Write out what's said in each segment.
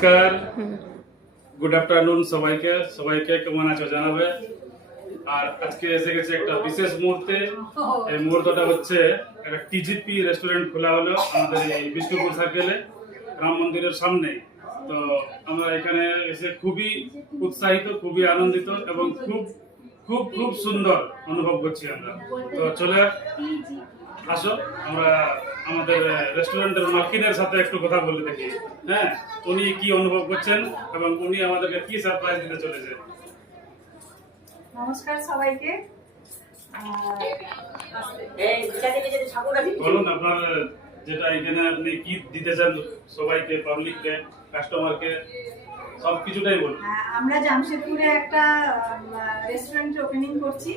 নমস্কার, good afternoon সবাইকে। সবাইকে কেমন আছো জানাবে। আর আজকে এসে গেছে একটা বিশেষ মুহূর্তে। এই মুহূর্তটা হচ্ছে একটা টিজিপি রেস্টুরেন্ট খোলা হলো আমাদের এই বিষ্ণুপুর সার্কেলে, রাম মন্দিরের সামনে। তো আমরা এখানে এসে খুবই উৎসাহিত, খুবই আনন্দিত এবং খুব খুব খুব সুন্দর অনুভব করছি আমরা। তো চলে আসো, আমরা আমাদের রেস্টুরেন্টের মালকিনের সাথে একটু কথা বলে দেখি। হ্যাঁ, উনি কি অনুভব করছেন এবং উনি আমাদেরকে কি সারপ্রাইজ দিতে চলেছে। নমস্কার সবাইকে। বলুন আপনার যেটা এখানে আপনি কি দিতে চান সবাইকে, পাবলিককে, কাস্টমারকে, সব কিছুটাই বলুন। আমরা জামশেদপুরে একটা রেস্টুরেন্ট ওপেনিং করছি।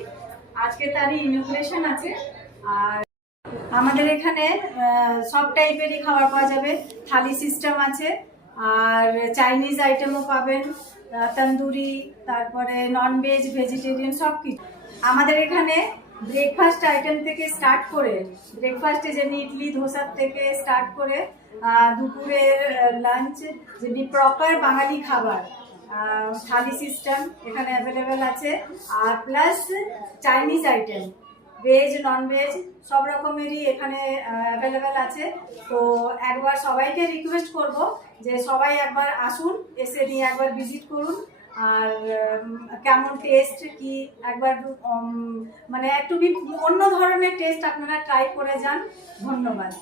আজকে তারই ইনগুরেশন আছে। আর আমাদের এখানে সব টাইপেরই খাবার পাওয়া যাবে। থালি সিস্টেম আছে, আর চাইনিজ আইটেমও পাবেন, তন্দুরি, তারপরে নন ভেজ, ভেজিটেরিয়ান সব কিছু। আমাদের এখানে ব্রেকফাস্ট আইটেম থেকে স্টার্ট করে, ব্রেকফাস্টে যেমনি ইডলি ধোসার থেকে স্টার্ট করে দুপুরের লাঞ্চ যেমনি প্রপার বাঙালি খাবার, থালি সিস্টেম এখানে অ্যাভেলেবেল আছে। আর plus Chinese item, veg non veg সব রকমেরই এখানে অ্যাভেলেবেল আছে। তো একবার সবাইকে রিকোয়েস্ট করব যে সবাই একবার আসুন, এসে নিয়ে একবার ভিজিট করুন। আর কেমন টেস্ট কি একবার মানে একটু অন্য ধরনের টেস্ট আপনারা ট্রাই করে যান। ধন্যবাদ।